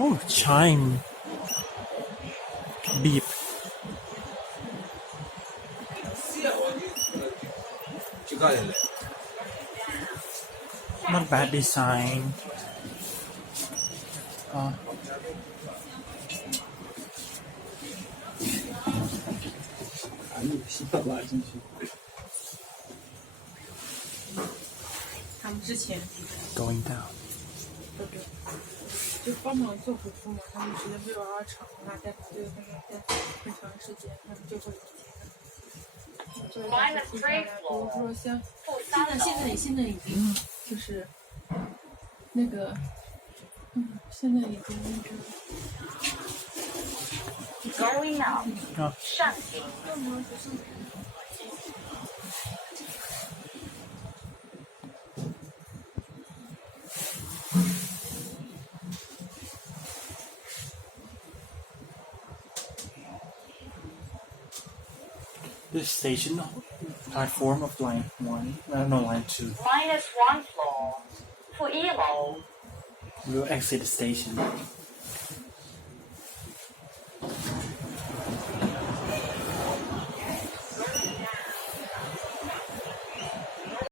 Oh, chime. Beep. Not bad design. Uh, 他们之前 going down. 对，就帮忙做护肤嘛，他们时间比我要长，那在排队可能待很长时间，他们就会做一下护肤下来，比如说像现在已经就是那个，现在已经那个。Going up， 啊上行。This station platform of line 1, no, line 2. -1 floor，负1楼。We'll exit the station.